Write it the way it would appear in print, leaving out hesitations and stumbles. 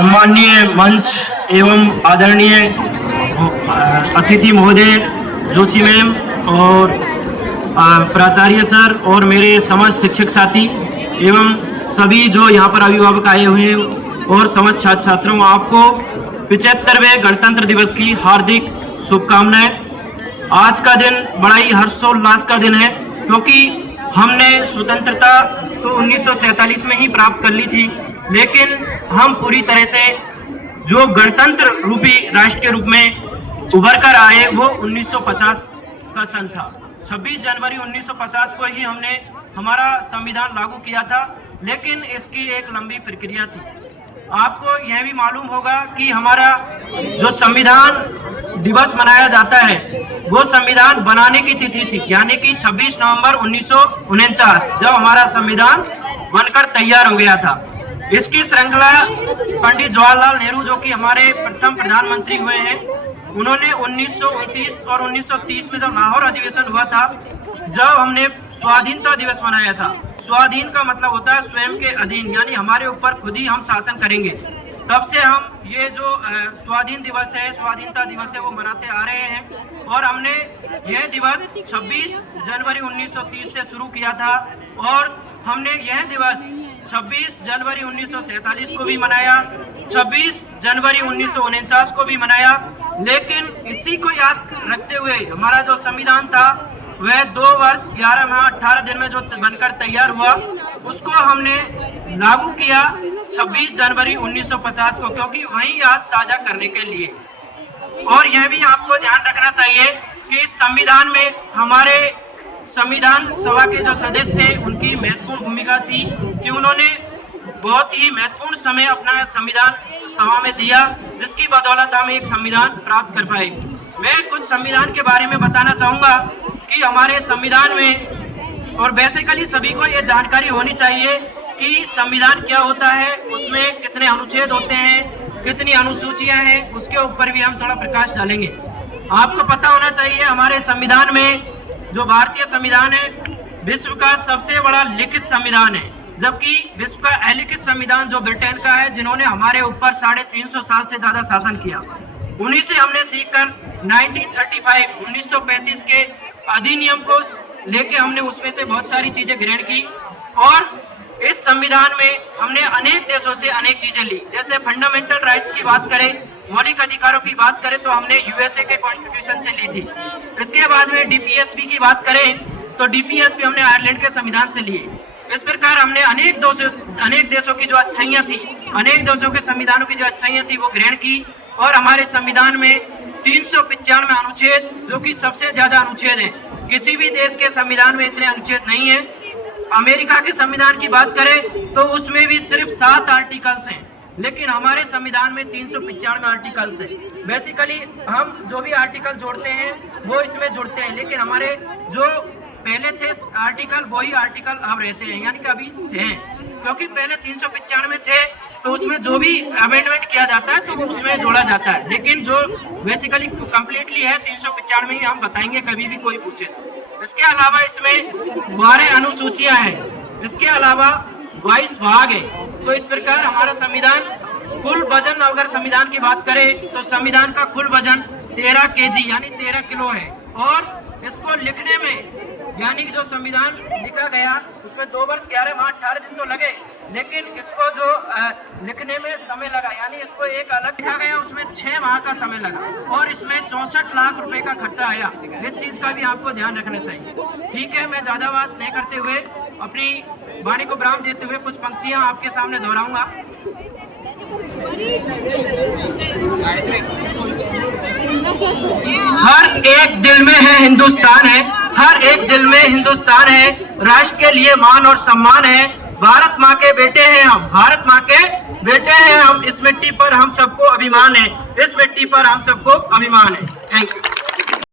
सम्माननीय मंच एवं आदरणीय अतिथि महोदय जोशी मैम और प्राचार्य सर और मेरे समस्त शिक्षक साथी एवं सभी जो यहाँ पर अभिभावक आए हुए हैं और समस्त छात्र छात्रों, आपको 75वें गणतंत्र दिवस की हार्दिक शुभकामनाएं। आज का दिन बड़ा ही हर्षोल्लास का दिन है, क्योंकि हमने स्वतंत्रता तो 1947 में ही प्राप्त कर ली थी, लेकिन हम पूरी तरह से जो गणतंत्र रूपी राष्ट्र के रूप में उभर कर आए वो 1950 का सन था। 26 जनवरी 1950 को ही हमने हमारा संविधान लागू किया था, लेकिन इसकी एक लंबी प्रक्रिया थी। आपको यह भी मालूम होगा कि हमारा जो संविधान दिवस मनाया जाता है वो संविधान बनाने की तिथि थी, यानी कि 26 नवंबर 1949 जब हमारा संविधान बनकर तैयार हो गया था। इसकी श्रृंखला पंडित जवाहरलाल नेहरू, जो कि हमारे प्रथम प्रधानमंत्री हुए हैं, उन्होंने 1929 और 1930 में जब लाहौर अधिवेशन हुआ था, जब हमने स्वाधीनता दिवस मनाया था। स्वाधीन का मतलब होता है स्वयं के अधीन, यानी हमारे ऊपर खुद ही हम शासन करेंगे। तब से हम ये जो स्वाधीन दिवस है, स्वाधीनता दिवस है, वो मनाते आ रहे हैं। और हमने यह दिवस 26 जनवरी 1930 से शुरू किया था और हमने यह दिवस 26 जनवरी 1947 को भी मनाया, 26 जनवरी 1949 को भी मनाया। लेकिन इसी को याद रखते हुए हमारा जो संविधान था वह 2 वर्ष 11 माह 18 दिन में जो बनकर तैयार हुआ, उसको हमने लागू किया 26 जनवरी 1950 को, क्योंकि वही याद ताजा करने के लिए। और यह भी आपको ध्यान रखना चाहिए कि इस संविधान में हमारे संविधान सभा के जो सदस्य थे उनकी महत्वपूर्ण भूमिका थी कि उन्होंने बहुत ही महत्वपूर्ण समय अपना संविधान सभा में दिया, जिसकी बदौलत हम एक संविधान प्राप्त कर पाए। मैं कुछ संविधान के बारे में बताना चाहूँगा कि हमारे संविधान में, और बेसिकली सभी को ये जानकारी होनी चाहिए कि संविधान क्या होता है, उसमें कितने अनुच्छेद होते हैं, कितनी अनुसूचियां हैं, उसके ऊपर भी हम थोड़ा प्रकाश डालेंगे। आपको पता होना चाहिए हमारे संविधान में, जो भारतीय संविधान है, विश्व का सबसे बड़ा लिखित संविधान है, जबकि विश्व का अलिखित संविधान जो ब्रिटेन का है, जिन्होंने हमारे ऊपर 350 साल से ज्यादा शासन किया, उन्हीं से हमने सीखकर 1935 के अधिनियम को लेके हमने उसमें से बहुत सारी चीजें ग्रहण की। और इस संविधान में हमने अनेक देशों से अनेक चीजें ली। जैसे फंडामेंटल राइट्स की बात करें, मौलिक अधिकारों की बात करें, तो हमने यूएसए के कॉन्स्टिट्यूशन से ली थी। इसके बाद में डीपीएसपी की बात करें तो डीपीएसपी हमने आयरलैंड के संविधान से लिए। इस प्रकार हमने अनेक देशों की जो अच्छाइयाँ थी, अनेक देशों के संविधानों की जो अच्छाइयाँ थी वो ग्रहण की। और हमारे संविधान में 395 अनुच्छेद, जो कि सबसे ज्यादा अनुच्छेद हैं, किसी भी देश के संविधान में इतने अनुच्छेद नहीं है। अमेरिका के संविधान की बात करें तो उसमें भी सिर्फ 7 आर्टिकल्स हैं, लेकिन हमारे संविधान में 395 आर्टिकल्स हैं। बेसिकली हम जो भी आर्टिकल जोड़ते हैं वो इसमें जुड़ते हैं, लेकिन हमारे जो पहले थे आर्टिकल वही आर्टिकल अब रहते हैं, यानी कि अभी थे, क्योंकि पहले 395 थे तो उसमें जो भी अमेंडमेंट किया जाता है तो वो उसमें जोड़ा जाता है, लेकिन जो बेसिकली कंप्लीटली है 395 ही हम बताएंगे कभी भी कोई पूछे तो। इसके अलावा इसमें 12 अनुसूचियां हैं, इसके अलावा 22 भाग है। तो इस प्रकार हमारा संविधान कुल वजन, अगर संविधान की बात करें तो संविधान का कुल वजन 13 kg यानी 13 किलो है। और इसको लिखने में, यानी कि जो संविधान लिखा गया उसमें 2 वर्ष 11 माह 18 दिन तो लगे, लेकिन इसको जो लिखने में समय लगा, यानी इसको एक अलग लिखा गया, उसमें 6 माह का समय लगा और इसमें 64 लाख रुपए का खर्चा आया। इस चीज का भी आपको ध्यान रखना चाहिए। ठीक है, मैं ज्यादा बात नहीं करते हुए अपनी वाणी को विराम देते हुए कुछ पंक्तियां आपके सामने दोहराऊंगा। हर एक दिल में है हिंदुस्तान है, हर एक दिल में हिंदुस्तान है, राष्ट्र के लिए मान और सम्मान है। भारत माँ के बेटे हैं हम, भारत माँ के बेटे हैं हम, इस मिट्टी पर हम सबको अभिमान है, इस मिट्टी पर हम सबको अभिमान है। Thank you.